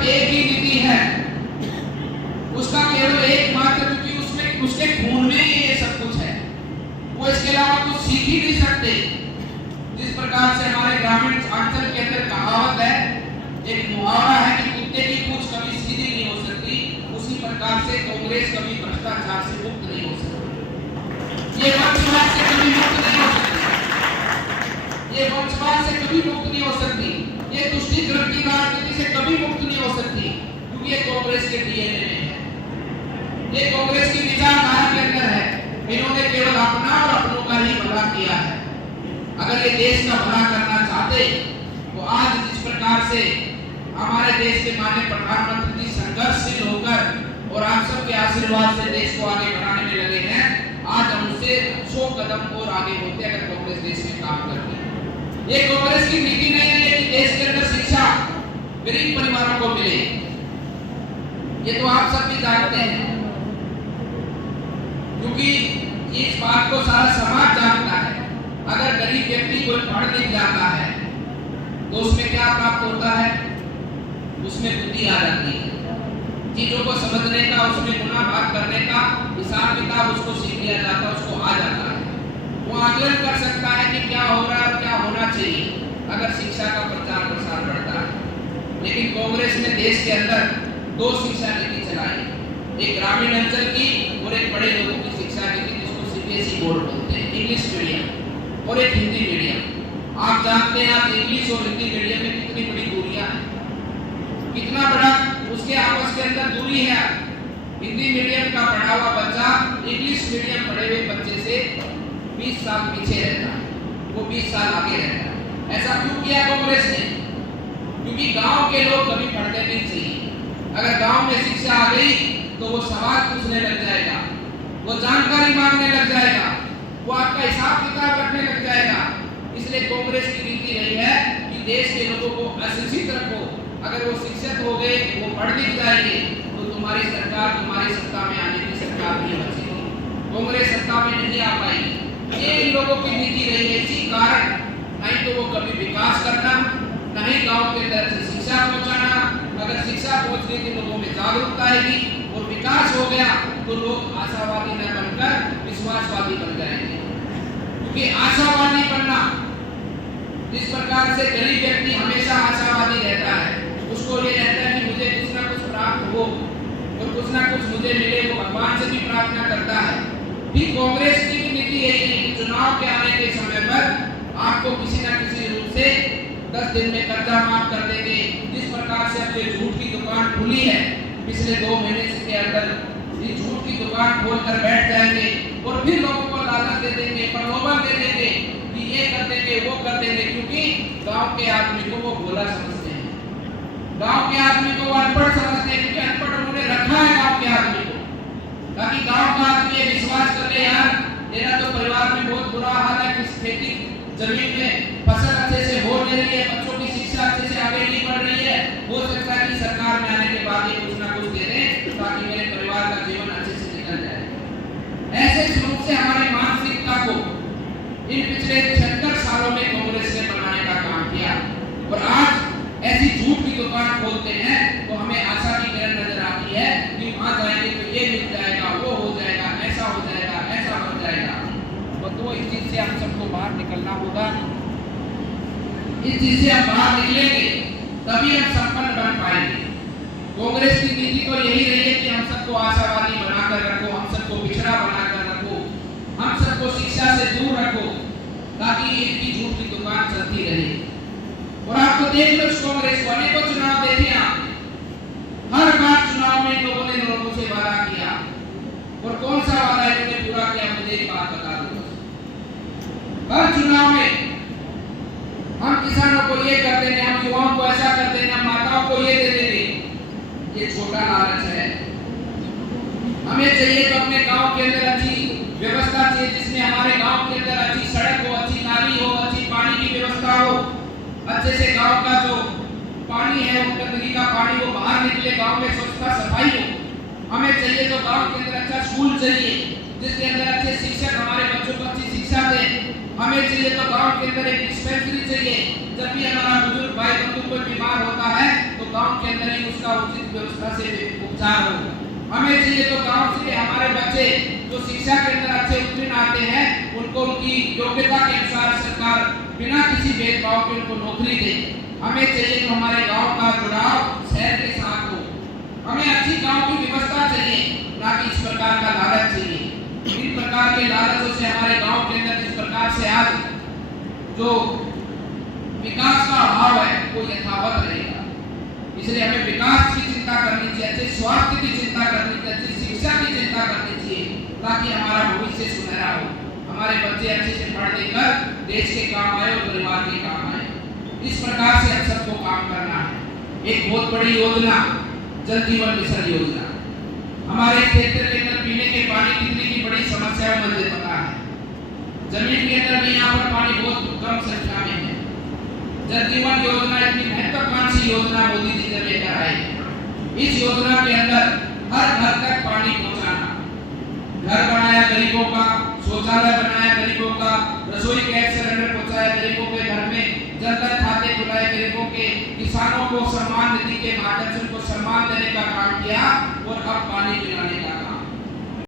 सिर्फ एक ही नीति है, उसका केवल एकमात्र, क्योंकि उसमें उसके खून में ही ये सब कुछ है, वो इसके अलावा कुछ सीख ही नहीं सकते। जिस प्रकार से हमारे ग्रामीण अंचल के अंदर कहावत है, एक मुहावरा है कि कुत्ते की पूंछ कभी सीधी नहीं हो सकती, उसी प्रकार से कांग्रेस कभी भ्रष्टाचार से मुक्त नहीं हो सकती, ये वंशवाद से कभी मुक्त नहीं हो सकती, ये वंशवाद से कभी मुक्त नहीं हो सकती, ये तुष्टीकरण की राजनीति से कभी मुक्त नहीं हो सकती, क्योंकि ये कांग्रेस के डीएनए में है, ये कांग्रेस की विचारधारा के अंदर है। इन्होंने केवल अपना और अपनों का ही भला किया है। अगर ये देश का भला करना चाहते तो आज जिस प्रकार से हमारे देश के माननीय प्रधानमंत्री जी संघर्षशील होकर और आप सबके आशीर्वाद से देश को आगे बढ़ाने में लगे हैं, आज हम उससे 100 कदम और आगे होते अगर कांग्रेस देश में काम करती। ये कांग्रेस की नीति नहीं है कि देश के अंदर शिक्षा गरीब परिवारों को मिले, ये तो आप सब भी जानते हैं, क्योंकि इस बात को सारा समाज जानता है। अगर गरीब व्यक्ति कोई पढ़ लिख जाता है तो उसमें क्या प्राप्त होता है, उसमें बुद्धि आ जाती है, चीजों को समझने का, उसमें गुना भाग करने का हिसाब किताब उसको सीख लिया जाता है, उसको आ जाता है, वो आकलन कर सकता है कि क्या हो रहा है और क्या होना चाहिए अगर शिक्षा का प्रचार प्रसार बढ़ता है। लेकिन कांग्रेस ने देश के अंदर 2 शिक्षा नीति चलाई, एक ग्रामीण अंचल की और एक बड़े लोगों की शिक्षा नीति, जिसको सीबीएसई बोर्ड बोलते हैं, इंग्लिश मीडियम, और एक हिंदी मीडियम। आप जानते हैं आज इंग्लिश और हिंदी मीडियम में कितनी बड़ी दूरियां हैं, कितना बड़ा उसके आपस के अंदर दूरी है। हिंदी मीडियम का पढ़ा हुआ बच्चा इंग्लिश मीडियम पढ़े हुए बच्चे से 20 साल पीछे रहता है, वो 20 साल आगे रहता है। ऐसा क्यों किया कांग्रेस ने? क्योंकि गांव के लोग कभी पढ़ने नहीं चाहिए। अगर गांव में शिक्षा आ गई तो वो सवाल पूछने लग जाएगा, वो जानकारी मांगने लग जाएगा, वो आपका हिसाब किताब रखने लग जाएगा। इसलिए कांग्रेस की नीति रही है कि देश के लोगों को अशिक्षित रखो, अगर वो शिक्षित हो गए, वो पढ़ लिख जाएंगे तो तुम्हारी सरकार, तुम्हारी सत्ता में आने की सरकार नहीं बचेगी, कांग्रेस सत्ता में नहीं आ पाएगी। ये इन लोगों की नीति रही है। इसी कारण नहीं तो वो कभी विकास करना, नहीं गांव के अंदर से शिक्षा पहुंचाना। अगर शिक्षा पहुंच गई तो लोगों में जागरूकता आएगी और विकास हो गया तो लोग आशावादी न बनकर विश्वासवादी बन जाएंगे। क्योंकि आशावादी बनना, जिस प्रकार से गरीब व्यक्ति हमेशा आशावादी रहता है, उसको ये रहता है कि मुझे कुछ ना कुछ प्राप्त हो और कुछ ना कुछ मुझे मिले, वो भगवान से भी प्रार्थना करता है। ठीक कांग्रेस की नीति यही है कि चुनाव के आने के समय पर आपको किसी ना किसी रूप से 10 दिन में कर्जा माफ कर देंगे। जिस प्रकार से अब ये झूठ की दुकान खुली है, पिछले 2 महीने के अंदर ये झूठ की दुकान खोलकर बैठ जाएंगे और फिर लोगों को लालच दे देंगे, प्रलोभन दे देंगे कि ये कर देंगे, वो कर देंगे, क्योंकि गांव के आदमी को वो भोला समझते हैं, गांव के आदमी को वो अनपढ़ समझते हैं, क्योंकि अनपढ़ उन्होंने रखा है गांव के आदमी को, ताकि गांव का आदमी ये विश्वास कर ले, यार मेरा तो परिवार में बहुत बुरा हाल है, किस खेती जमीन में फसल अच्छे से हो नहीं रही है, बच्चों की शिक्षा अच्छे से आगे नहीं बढ़ रही है, हो सकता है कि सरकार में आने के बाद ये कुछ ना कुछ दे दें ताकि मेरे परिवार का जीवन अच्छे से निकल जाए। ऐसे रूप से हमारी मानसिकता को इन पिछले 76 सालों में कांग्रेस ने बनाने का काम किया और आज ऐसी झूठ की दुकान खोलते हैं तो हमें आशा की किरण नजर आती है कि वहां जाएंगे तो ये मिल जाएगा, वो हो जाएगा, ऐसा हो जाएगा, ऐसा बन जाएगा। तो इस चीज से हम सबको बाहर निकलना होगा। इस चीज से हम बाहर निकलेंगे तभी हम संपन्न बन पाएंगे। कांग्रेस की नीति तो यही रही है कि हम सबको आशावादी बनाकर रखो, हम सबको पिछड़ा बनाकर रखो, हम सबको शिक्षा से दूर रखो, ताकि इनकी झूठ की दुकान चलती रहे। और आप तो देख लो कांग्रेस को, अनेकों चुनाव देखे आप, हर बार चुनाव में लोगों ने लोगों से वादा किया और कौन सा वादा इन्होंने पूरा किया, मुझे एक बात बता दो। हर चुनाव में हम किसानों को ये कर देंगे, हम युवाओं को ऐसा कर देंगे, हम माताओं को ये दे देंगे, ये छोटा लालच है। हमें चाहिए तो अपने गांव के अंदर अच्छी व्यवस्था चाहिए, जिसमें हमारे गांव के अंदर अच्छी सड़क हो, अच्छी नाली हो, अच्छी पानी की व्यवस्था हो, अच्छे से गांव का जो पानी है, गंदगी का पानी वो बाहर निकले, गांव में स्वच्छता सफाई हो। हमें चाहिए तो गांव के अंदर अच्छा स्कूल चाहिए, जिसके अंदर अच्छे शिक्षक हमारे बच्चों को अच्छी शिक्षा दें। हमें चाहिए तो गांव के अंदर एक डिस्पेंसरी चाहिए, जब भी हमारा बुजुर्ग भाई बंधु कोई बीमार होता है तो गांव के अंदर ही उसका उचित व्यवस्था से उपचार हो। हमें चाहिए तो गांव से हमारे बच्चे जो शिक्षा के अंदर अच्छे उत्तीर्ण आते हैं उनको उनकी योग्यता के अनुसार सरकार बिना किसी भेदभाव के उनको नौकरी दे। हमें चाहिए तो हमारे गांव का जुड़ाव शहर के साथ हो। हमें अच्छी गांव की व्यवस्था चाहिए, ना कि इस प्रकार का लालच चाहिए। इन प्रकार के लालचों से हमारे गांव के अंदर जिस प्रकार से आज जो विकास का अभाव है वो यथावत रहेगा। इसलिए हमें विकास की चिंता करनी चाहिए, अच्छे स्वास्थ्य की चिंता करनी चाहिए, अच्छी शिक्षा की चिंता करनी चाहिए, ताकि हमारा भविष्य सुनहरा हो, हमारे बच्चे अच्छे से पढ़ लिख कर देश के काम आए और परिवार के काम आए। इस प्रकार से हम सबको काम करना है। एक बहुत बड़ी योजना जल जीवन मिशन योजना, हमारे क्षेत्र के अंदर पीने के पानी कितने की बड़ी समस्या है मुझे पता है। जमीन के अंदर भी यहाँ पर पानी बहुत कम संख्या में है। जल जीवन योजना इतनी महत्वाकांक्षी योजना मोदी जी ने लेकर आए। इस योजना के अंदर हर घर तक पानी पहुंचाना, घर बनाया गरीबों का, शौचालय बनाया गरीबों का, रसोई गैस सिलेंडर पहुंचाया गरीबों के घर में, जनधन खाते खुलाए गरीबों के, किसानों को सम्मान निधि के माध्यम से उनको सम्मान देने का काम किया और अब पानी पिलाने